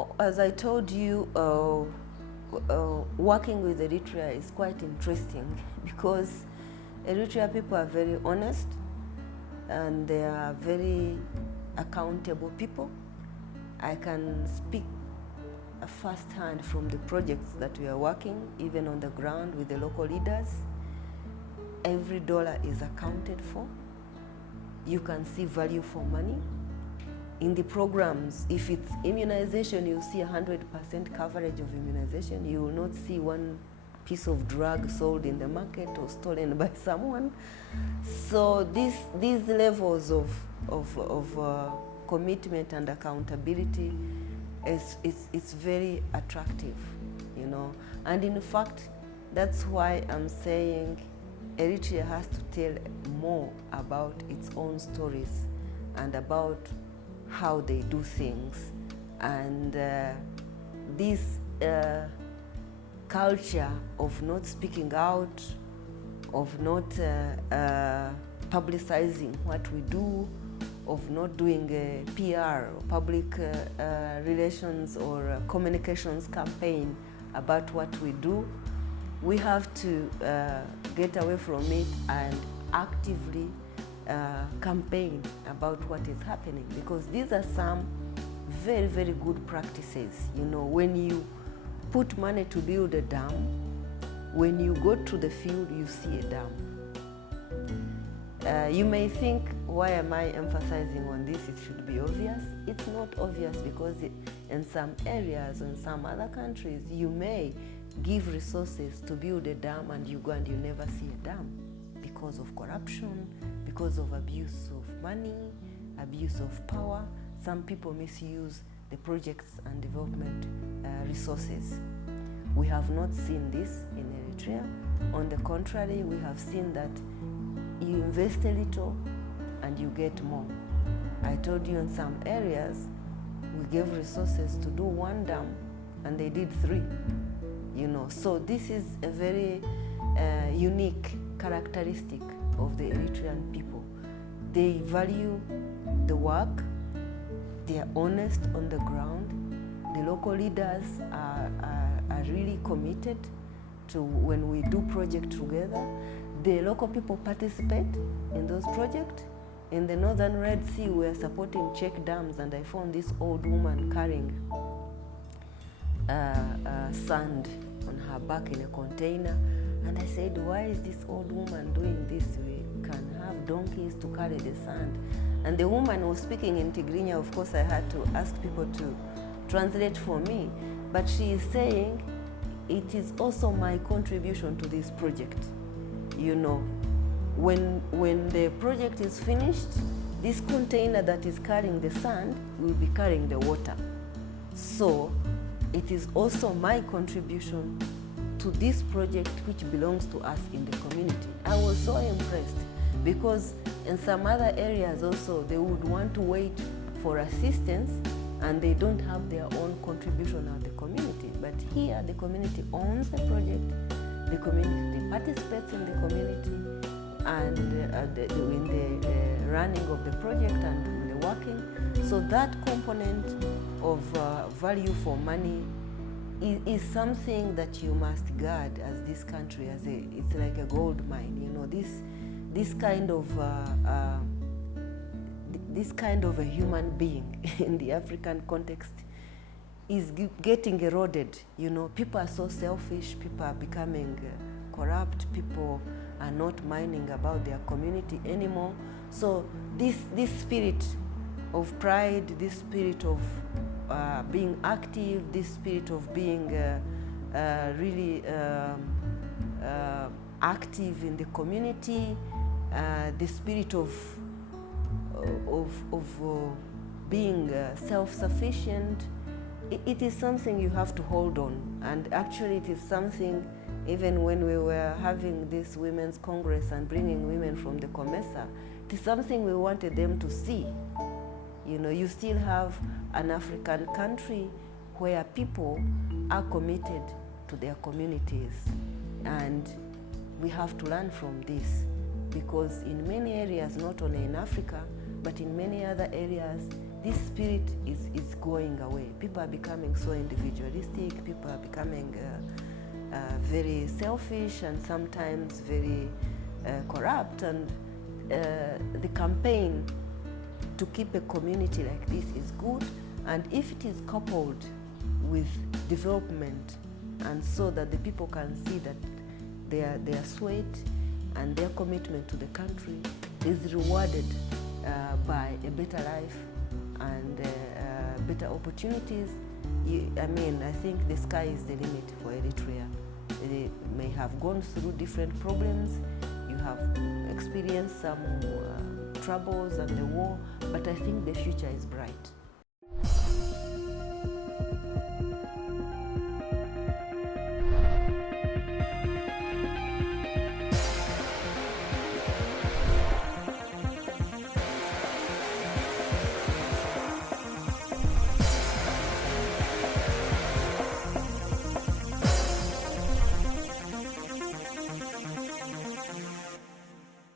know, as I told you, working with Eritrea is quite interesting because Eritrea people are very honest and they are very accountable people. I can speak firsthand from the projects that we are working, even on the ground with the local leaders. Every dollar is accounted for. You can see value for money. In the programs, if it's immunization, you'll see 100% coverage of immunization. You will not see one piece of drug sold in the market or stolen by someone. So these levels of commitment and accountability it's very attractive, you know. And in fact, that's why I'm saying Eritrea has to tell more about its own stories and about how they do things. And this culture of not speaking out, of not publicizing what we do, of not doing a PR, public relations or communications campaign about what we do, we have to get away from it and actively campaign about what is happening, because these are some very, very good practices. You know, when you put money to build a dam, when you go to the field, you see a dam. You may think, why am I emphasizing on this? It should be obvious. It's not obvious because in some areas, in some other countries, you may give resources to build a dam and you go and you never see a dam because of corruption, because of abuse of money, abuse of power. Some people misuse the projects and development resources. We have not seen this in Eritrea. On the contrary, we have seen that you invest a little and you get more. I told you in some areas, we gave resources to do one dam and they did 3, you know. So this is a very unique characteristic of the Eritrean people. They value the work, they are honest on the ground. The local leaders are really committed to when we do projects together. The local people participate in those projects. In the Northern Red Sea, we are supporting check dams, and I found this old woman carrying sand on her back in a container. And I said, why is this old woman doing this? We can have donkeys to carry the sand. And the woman was speaking in Tigrinya. Of course, I had to ask people to translate for me. But she is saying, it is also my contribution to this project. You know, when the project is finished, this container that is carrying the sand will be carrying the water. So it is also my contribution to this project which belongs to us in the community. I was so impressed because in some other areas also they would want to wait for assistance and they don't have their own contribution of the community. But here the community owns the project, the community participates in the community and in the running of the project and in the working. So that component of value for money is something that you must guard as this country, it's like a gold mine. You know, this kind of a human being in the African context is getting eroded. You know, people are so selfish, people are becoming corrupt, people are not minding about their community anymore. So this spirit of pride, this spirit of being active, this spirit of being really active in the community, the spirit of being self-sufficient, it is something you have to hold on. And actually it is something, even when we were having this Women's Congress and bringing women from the COMESA, it is something we wanted them to see. You know, you still have an African country where people are committed to their communities, and we have to learn from this, because in many areas, not only in Africa, but in many other areas, this spirit is going away. People are becoming so individualistic, people are becoming very selfish and sometimes very corrupt, and the campaign to keep a community like this is good, and if it is coupled with development, and so that the people can see that their sweat and their commitment to the country is rewarded by a better life and better opportunities. I think the sky is the limit for Eritrea. They may have gone through different problems, you have experienced some troubles and the war, but I think the future is bright.